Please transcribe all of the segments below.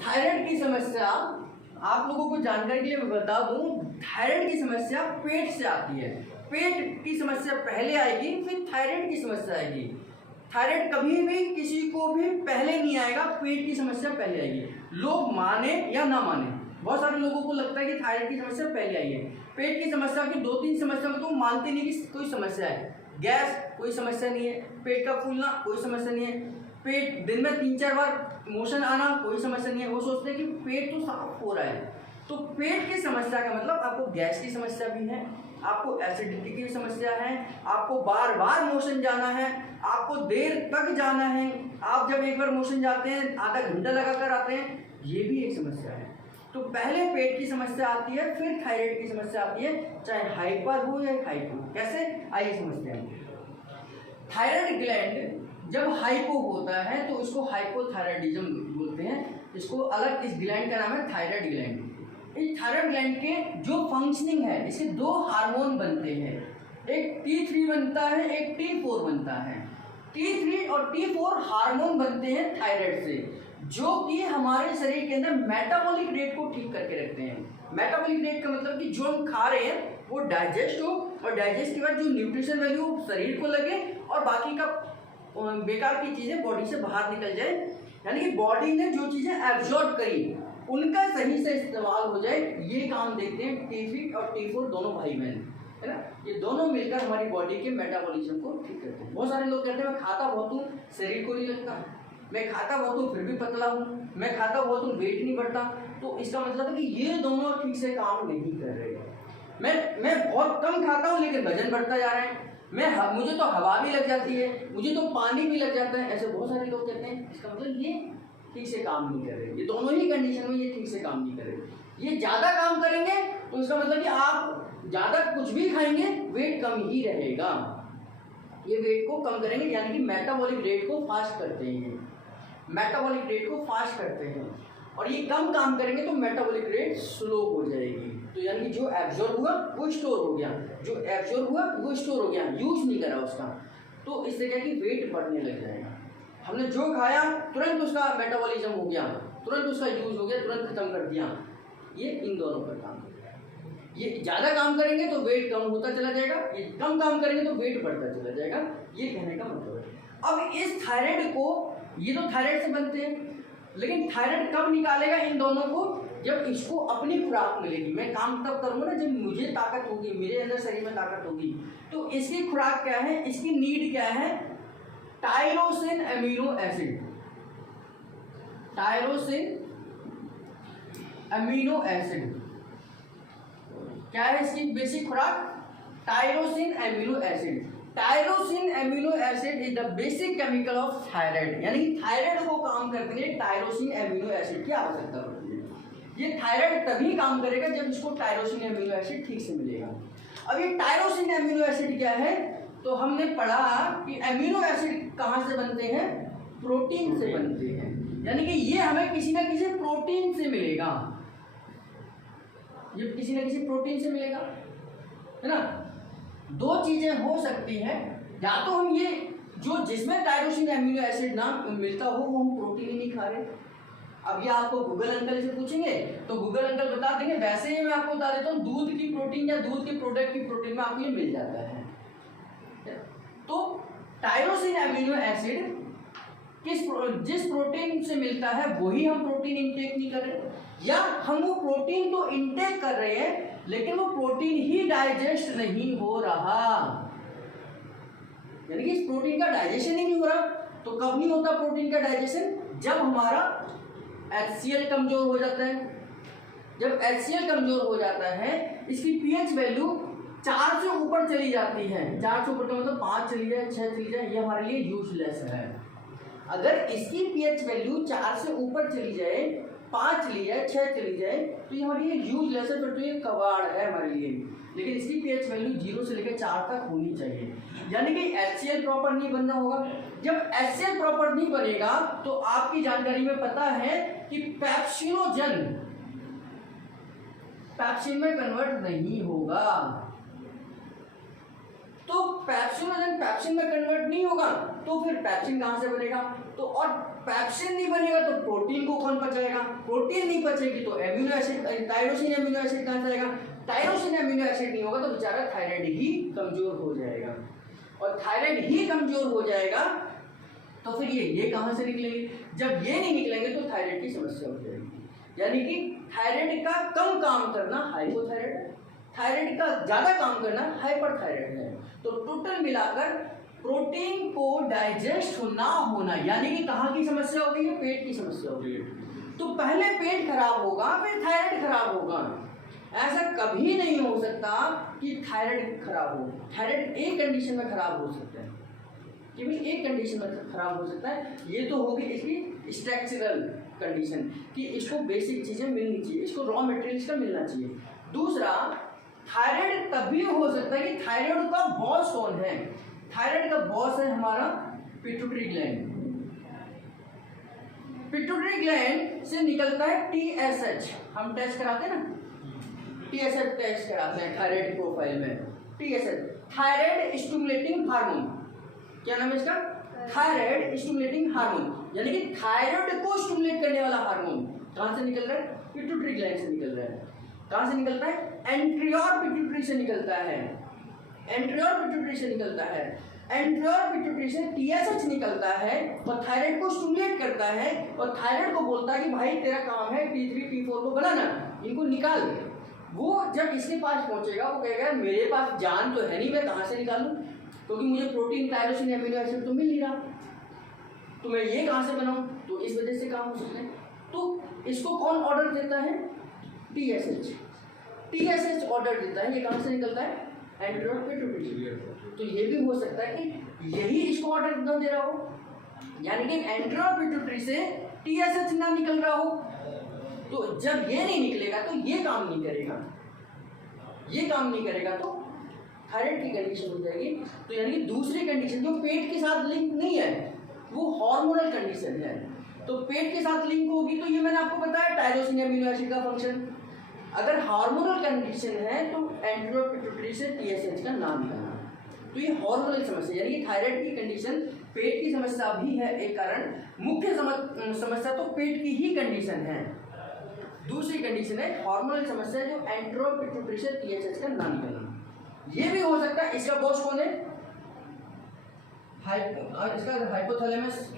Thyroid की समस्या आप लोगों को जानकारी के लिए मैं बता दूं, थायराइड की समस्या पेट से आती है। पेट की समस्या पहले आएगी, फिर थायराइड की समस्या आएगी। थायराइड कभी भी किसी को भी पहले नहीं आएगा, पेट की समस्या पहले आएगी। लोग माने या ना माने, बहुत सारे लोगों को लगता है कि थायराइड की समस्या पहले आई है। पेट की समस्या की 2-3 समस्या में तो मानते नहीं कि कोई समस्या है। गैस कोई समस्या नहीं है, पेट का फूलना कोई समस्या नहीं है, पेट दिन में 3-4 बार मोशन आना कोई समस्या नहीं है। वो सोचते हैं कि पेट तो साफ हो रहा है। तो पेट की समस्या का मतलब आपको गैस की समस्या भी है, आपको एसिडिटी की समस्या है, आपको बार बार मोशन जाना है, आपको देर तक जाना है, आप जब एक बार मोशन जाते हैं आधा घंटा लगा कर आते हैं, ये भी एक समस्या है। तो पहले पेट की समस्या आती है, फिर थायराइड की समस्या आती है, चाहे हाइपर हो या हाइपो। कैसे, आइए समझते हैं। थायराइड ग्लैंड जब हाइपो होता है तो इसको हाइपोथायराइडिज्म बोलते हैं। इसको अलग, इस ग्लैंड का नाम है थायराइड ग्लैंड। इस थायराइड ग्लैंड के जो फंक्शनिंग है, इसके 2 हार्मोन बनते हैं, एक T3 बनता है, एक T4 बनता है। T3 और T4 हार्मोन बनते हैं थायराइड से, जो कि हमारे शरीर के अंदर मेटाबॉलिक रेट को ठीक करके रखते हैं। मेटाबॉलिक रेट का मतलब कि जो हम खा रहे हैं वो डाइजेस्ट हो, और डाइजेस्ट के बाद जो न्यूट्रिशन वैल्यू शरीर को लगे और बाकी का बेकार की चीज़ें बॉडी से बाहर निकल जाए, यानी कि बॉडी ने जो चीज़ें एब्जॉर्ब करी उनका सही से इस्तेमाल हो जाए। ये काम देखते हैं T3 और T4 दोनों भाई बहन, है ना। ये दोनों मिलकर हमारी बॉडी के मेटाबॉलिज्म को ठीक करते हैं। बहुत सारे लोग कहते हैं मैं खाता बहुत हूँ, शरीर को नहीं लगता, मैं खाता बहुत हूँ फिर भी पतला हूँ, मैं खाता बहुत हूँ वेट नहीं बढ़ता। तो इसका मतलब है कि ये दोनों ठीक से काम नहीं कर रहे। मैं बहुत कम खाता हूँ लेकिन वजन बढ़ता जा रहा है, मुझे तो हवा भी लग जाती है, मुझे तो पानी भी लग जाता है, ऐसे बहुत सारे लोग कहते हैं। इसका मतलब ये ठीक से काम नहीं कर रहे, ये दोनों ही कंडीशन में ये ठीक से काम नहीं कर रहे। ये ज़्यादा काम करेंगे तो इसका मतलब कि आप ज़्यादा कुछ भी खाएंगे वेट कम ही रहेगा। ये वेट को कम करेंगे, यानी कि मेटाबॉलिक रेट को फास्ट करते हैं, मेटाबॉलिक रेट को फास्ट करते हैं। और ये कम काम करेंगे तो मेटाबॉलिक रेट स्लो हो जाएगी। तो यानी कि जो एब्जॉर्ब हुआ वो स्टोर हो गया, जो एब्जॉर्ब हुआ वो स्टोर हो गया, यूज नहीं करा उसका। तो इससे क्या कि वेट बढ़ने लग जाएगा। हमने जो खाया तुरंत उसका मेटाबॉलिज्म हो गया, तुरंत उसका यूज हो गया, तुरंत खत्म कर दिया। ये इन दोनों पर काम करेगा। ये ज़्यादा काम करेंगे तो वेट कम होता चला जाएगा, ये कम काम करेंगे तो वेट बढ़ता चला जाएगा। ये कहने का मतलब है। अब इस थायराइड को, ये तो थायराइड से बनते हैं, लेकिन थायराइड कब निकालेगा इन दोनों को, जब इसको अपनी खुराक मिलेगी। मैं काम तब करूँगा ना जब मुझे ताकत होगी, मेरे अंदर शरीर में ताकत होगी। तो इसकी खुराक क्या है, इसकी नीड क्या है, tyrosine amino acid. Tyrosine amino acid क्या है इसकी बेसिक खुराक, tyrosine amino acid. Tyrosine amino acid is the basic chemical of thyroid, यानी कि थायराइड को काम करने के लिए टायरोसिन अमीनो एसिड की आवश्यकता होती है। ये थायराइड तभी काम करेगा जब इसको टायरोसिन अमीनो एसिड ठीक से मिलेगा। अब ये टायरोसिन अमीनो एसिड क्या है, तो हमने पढ़ा कि अमीनो एसिड कहाँ से बनते हैं, प्रोटीन से बनते हैं, यानी कि ये हमें किसी ना किसी प्रोटीन से मिलेगा, ये किसी ना किसी प्रोटीन से मिलेगा, है ना। 2 चीजें हो सकती हैं, या तो हम ये जो जिसमें टायरोसिन अमीनो एसिड नाम मिलता हो वो हम प्रोटीन ही नहीं खा रहे। अब ये आपको गूगल अंकल से पूछेंगे तो गूगल अंकल बता देंगे, वैसे ही मैं आपको बता देता हूँ दूध की प्रोटीन या दूध के प्रोडक्ट की प्रोटीन में आपको ये मिल जाता है। तो टायरोसिन अमीनो एसिड जिस प्रोटीन से मिलता है वही हम प्रोटीन इंटेक नहीं कर रहे, या हम वो प्रोटीन तो इंटेक कर रहे हैं लेकिन वो प्रोटीन ही डाइजेस्ट नहीं हो रहा, यानी कि इस प्रोटीन का डाइजेशन ही नहीं हो रहा। तो कब नहीं होता प्रोटीन का डाइजेशन, जब हमारा HCl कमजोर हो जाता है। जब HCl कमजोर हो जाता है, इसकी pH वैल्यू 4 से ऊपर चली जाती है। 4 से ऊपर का मतलब 5 चली जाए, 6 चली जाए, ये हमारे लिए यूजलेस है। अगर इसकी pH वैल्यू 4 से ऊपर चली जाए, 5 चली जाए, 6 चली जाए, तो ये हमारे लिए यूजलेस है, फिर तो ये कबाड़ है हमारे लिए। लेकिन इसकी pH वैल्यू 0 से लेकर 4 तक होनी चाहिए, यानी कि HCl प्रॉपर नहीं बनना होगा। जब HCl प्रॉपर नहीं बनेगा तो आपकी जानकारी में पता है कि पेप्सिनोजन पेप्सिन में कन्वर्ट नहीं होगा। तो पेप्सिनोजन पेप्सिन में कन्वर्ट नहीं होगा तो फिर पैप्सिन कहाँ से बनेगा? तो और पैप्सिन नहीं बनेगा तो प्रोटीन को कौन पचाएगा? प्रोटीन नहीं पचेगी तो amino acid, tyrosine amino acid कहाँ से आएगा? टायरोसिन एमिनो एसिड नहीं होगा तो बेचारा थायराइड ही कमजोर हो जाएगा, और थायराइड ही कमजोर हो जाएगा तो फिर ये कहाँ से निकलेंगे? जब ये नहीं निकलेंगे तो थायराइड की समस्या हो जाएगी। यानी कि थायराइड का कम काम करना हाइपोथायराइड है, थायराइड का ज्यादा काम करना हाइपरथायराइड है। तो टोटल मिलाकर प्रोटीन को डाइजेस्ट ना होना यानी कि कहाँ की समस्या हो गई है? पेट की समस्या हो गई है। तो पहले पेट खराब होगा फिर थायराइड खराब होगा, ऐसा कभी नहीं हो सकता कि थायराइड खराब हो। थायराइड एक कंडीशन में खराब हो सकता है, केवल एक कंडीशन में खराब हो सकता है, ये तो होगी इसकी स्ट्रक्चरल कंडीशन कि इसको बेसिक चीजें मिलनी चाहिए, इसको रॉ मटेरियल इसका मिलना चाहिए। दूसरा, थायराइड तभी हो सकता है कि थायराइड का बॉस कौन है? थायराइड का बॉस है हमारा पिट्यूटरी ग्लैंड। पिट्यूटरी ग्लैंड से निकलता है TSH, हम टेस्ट कराते हैं ना, TSH टेस्ट कराते हैं थायराइड प्रोफाइल में। TSH थायराइड स्टिमुलेटिंग हार्मोन, क्या नाम है इसका? थायराइड स्टिमुलेटिंग हार्मोन, यानी कि थायराइड को स्टिमुलेट करने वाला हार्मोन कहां से निकल रहा है? पिट्यूटरी ग्लैंड से निकल रहा है। कहां से निकलता है? एंटीरियर पिट्यूटरी से निकलता है, एंटीरियर पिट्यूटरी से निकलता है। एंटीरियर पिट्यूटरी से TSH निकलता है और थायराइड को स्टिमुलेट करता है और थायराइड को बोलता है कि भाई तेरा काम है T3 T4 को बनाना, इनको निकाल। वो जब इसके पास पहुंचेगा वो कहेगा मेरे पास जान तो है नहीं, मैं कहाँ से निकालूं, क्योंकि मुझे प्रोटीन, टायरोसिन, एमिनो एसिड तो मिल नहीं रहा, तो मैं ये कहाँ से बनाऊं? तो इस वजह से काम हो सकता है। तो इसको कौन ऑर्डर देता है? TSH। TSH ऑर्डर देता है, ये कहाँ से निकलता है? Anterior pituitary. तो ये भी हो सकता है कि यही इसको ऑर्डर न दे रहा हो, यानी कि एंटीरियर पिट्यूटरी से TSH ना निकल रहा हो। तो जब ये नहीं निकलेगा तो ये काम नहीं करेगा, ये काम नहीं करेगा तो थायराइड की कंडीशन हो जाएगी। तो यानी कि दूसरी कंडीशन जो पेट के साथ लिंक नहीं है वो हार्मोनल कंडीशन है, तो पेट के साथ लिंक होगी। तो ये मैंने आपको बताया टायरोसिन एमिनो एसिड का फंक्शन। अगर हार्मोनल कंडीशन है तो एंटीरियर पिट्यूटरी से TSH का नाम निकालना, तो ये हार्मोनल समस्या यानी कि थायराइड की कंडीशन पेट की समस्या भी है एक कारण, मुख्य समस्या तो पेट की ही कंडीशन है। दूसरी कंडीशन है हार्मोनल समस्या जो एंटीरियर पिट्यूटरी से TSH का नाम निकालना। ये भी हो सकता है। इसका बॉस कौन है? इसका हाइपोथैलेमस,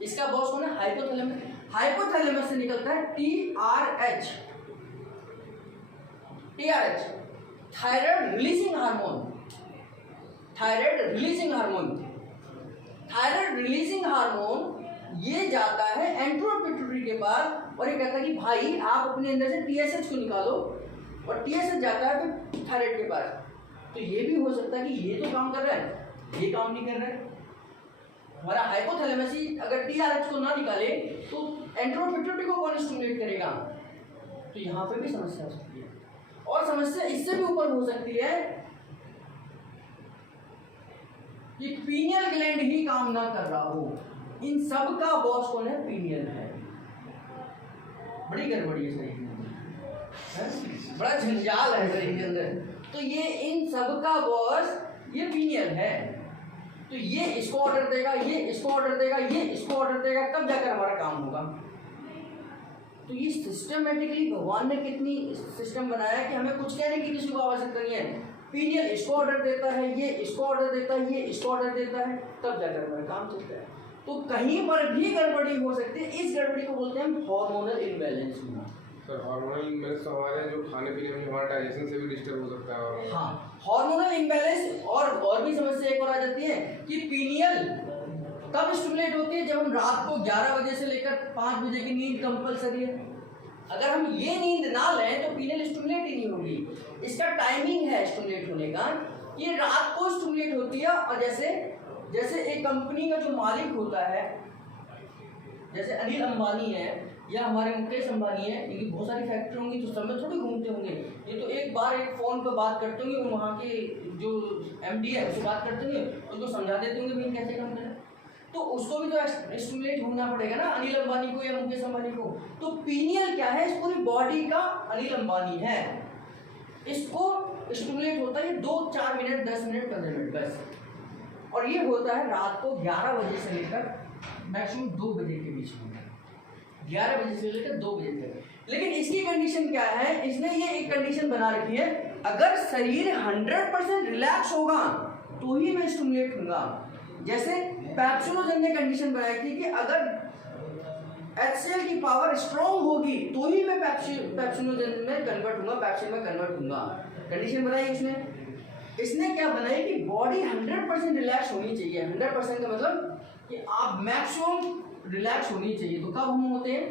इसका बॉस कौन है? हाइपोथैलेमस। हाइपोथैलेमस से निकलता है TRH, thyroid releasing hormone. Thyroid releasing hormone, thyroid releasing hormone ये जाता है एंटीरियर पिट्यूटरी के पास और ये कहता है कि भाई आप अपने अंदर से TSH को निकालो, और TSH जाता है फिर थायराइड के पास। तो ये भी हो सकता है कि ये तो काम कर रहा है, ये काम नहीं कर रहा है। हमारा हाइपोथैलेमस ही अगर TRH को ना निकाले तो एंटीरियर पिट्यूटरी को कौन स्टिमुलेट करेगा? तो यहाँ पे भी समस्या हो सकती है। और समस्या इससे भी ऊपर हो सकती है कि पीनियल ग्लैंड ही काम ना कर रहा हो। इन सब का बॉस कौन है? पीनियल है। बड़ी गड़बड़ी है शरीर में, बड़ा झंझाल है शरीर के अंदर। तो ये इन सब का बॉस ये पीनियल है। तो ये इसको ऑर्डर देगा, ये इसको ऑर्डर देगा, ये इसको ऑर्डर देगा, तब जाकर हमारा काम होगा। तो ये सिस्टमेटिकली भगवान ने कितनी सिस्टम बनाया कि हमें कुछ कहने की किसी को आवश्यकता नहीं है। पीनियल इसको ऑर्डर देता है, ये इसको ऑर्डर देता है, ये इसको ऑर्डर देता है, तब जाकर हमारा काम चलता है। तो कहीं पर भी गड़बड़ी हो सकती है। इस गड़बड़ी को बोलते हैं हम हार्मोनल इम्बैलेंस होना। सर हार्मोनल इम्बैलेंस तो हमारे जो खाने पीने में हमारा डाइजेशन से भी डिस्टर्ब हो सकता है। और हाँ, हार्मोनल इम्बैलेंस और भी समस्या एक और आ जाती है कि पीनियल तब स्टिमुलेट होती है जब हम रात को 11 बजे से लेकर 5 बजे की नींद कंपलसरी है। अगर हम ये नींद ना लें तो पीनियल स्टिमुलेट ही नहीं होगी। इसका टाइमिंग है स्टिमुलेट होने का, ये रात को स्टिमुलेट होती है। और जैसे एक कंपनी का जो मालिक होता है, जैसे अनिल अंबानी है या हमारे मुकेश अंबानी है, इनकी बहुत सारी फैक्ट्री होंगी तो सब में थोड़ी घूमते होंगे। ये तो एक बार एक फ़ोन पर बात करते होंगे, वहाँ के जो MD है उससे बात करते होंगे, उसको समझा देते होंगे भाई कैसे काम करें। तो उसको भी तो स्टिमुलेट होना पड़ेगा ना, अनिल अंबानी को या मुकेश अंबानी को। तो पीनियल क्या है? इस पूरी बॉडी का अनिल अंबानी है, इसको स्टिमुलेट होता है 2-4 मिनट, 10 मिनट, 15 मिनट बस। और ये होता है रात को 11 बजे से लेकर मैक्सिमम 2 बजे के बीच में, 11 बजे से लेकर 2 बजे तक। लेकिन इसकी कंडीशन क्या है, इसने ये एक कंडीशन बना रखी है, अगर शरीर 100% रिलैक्स होगा तो ही मैं स्टिमुलेट होऊंगा। जैसे पैप्सुलोजन ने कंडीशन बनाई थी कि अगर HCl की पावर स्ट्रॉन्ग होगी तो ही मैं पैप्सुलोजन में कन्वर्ट होऊंगा, पैप्सिन में कन्वर्ट होऊंगा। कंडीशन बनाई इसने क्या बनाई कि बॉडी 100% रिलैक्स होनी चाहिए। 100% का मतलब कि आप मैक्सिमम रिलैक्स होनी चाहिए। तो कब हम होते हैं,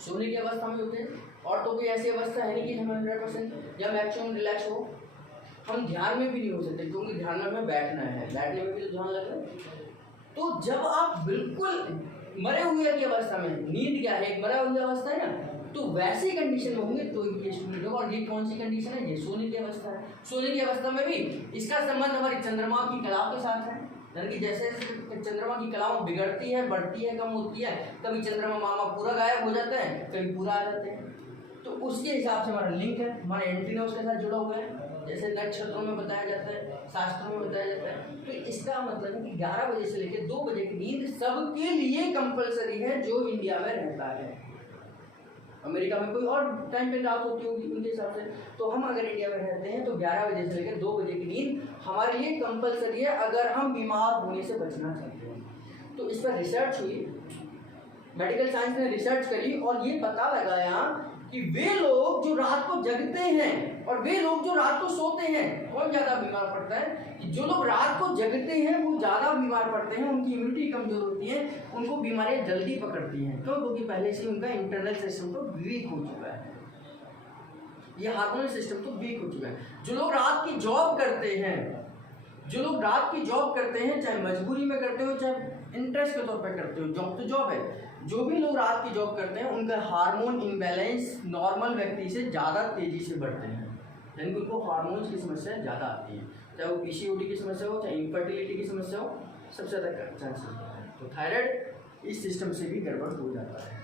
सोने की अवस्था में होते हैं। और तो कोई ऐसी अवस्था है नहीं कि हम 100% या मैक्सिमम रिलैक्स हो। हम ध्यान में भी नहीं हो सकते क्योंकि ध्यान में हमें बैठना है, बैठने में भी तो ध्यान लग रहा है। तो जब आप बिल्कुल मरे हुए की अवस्था में, नींद क्या है, एक मरा हुआ अवस्था है ना, तो वैसी कंडीशन में होंगे तो ये स्टिमुलेट होगा। और ये कौन सी कंडीशन है, ये सोने की अवस्था है। सोने की अवस्था में भी इसका संबंध हमारी चंद्रमा की कलाओं के साथ है। यानी कि जैसे चंद्रमा की कलाओं बिगड़ती है, बढ़ती है, कम होती है, कभी चंद्रमा मामा पूरा गायब हो जाता है, कभी पूरा आ जाते हैं। तो उसके हिसाब से हमारा लिंक है, हमारा एंटीना उसके साथ जुड़ा हुआ है, जैसे नक्षत्रों में बताया जाता है, शास्त्रों में बताया जाता है। तो इसका मतलब है कि 11 बजे से लेकर 2 बजे की नींद सबके लिए कंपलसरी है जो इंडिया में रहता है। अमेरिका में कोई और टाइम पे रात होती होगी उनके हिसाब से। तो हम अगर इंडिया में रहते हैं तो 11 बजे से लेकर 2 बजे की नींद हमारे लिए कंपलसरी है अगर हम बीमार होने से बचना चाहते हैं। तो इस पर रिसर्च हुई, मेडिकल साइंस ने रिसर्च करी और ये पता लगाया कि वे लोग जो रात को जगते हैं और वे लोग जो रात को सोते हैं, कौन ज़्यादा बीमार पड़ता है। कि जो लोग रात को जगते हैं वो ज़्यादा बीमार पड़ते हैं, उनकी इम्यूनिटी कमज़ोर होती है, उनको बीमारियां जल्दी पकड़ती हैं। क्यों? क्योंकि पहले से उनका इंटरनल सिस्टम तो वीक हो चुका है, ये हार्मोनल सिस्टम तो वीक हो चुका है। जो लोग रात की जॉब करते हैं, जो लोग रात की जॉब करते हैं, चाहे मजबूरी में करते हो चाहे इंटरेस्ट के तौर पर करते हो, जॉब तो जॉब है। जो भी लोग रात की जॉब करते हैं उनका हार्मोन इम्बैलेंस नॉर्मल व्यक्ति से ज़्यादा तेज़ी से बढ़ते हैं, यानी कि उनको हार्मोन्स की समस्या ज़्यादा आती है, चाहे वो PCOD की समस्या हो, चाहे इनफर्टिलिटी की समस्या हो, सबसे ज़्यादा चांसेस होता है। तो थायराइड इस सिस्टम से भी गड़बड़ हो जाता है।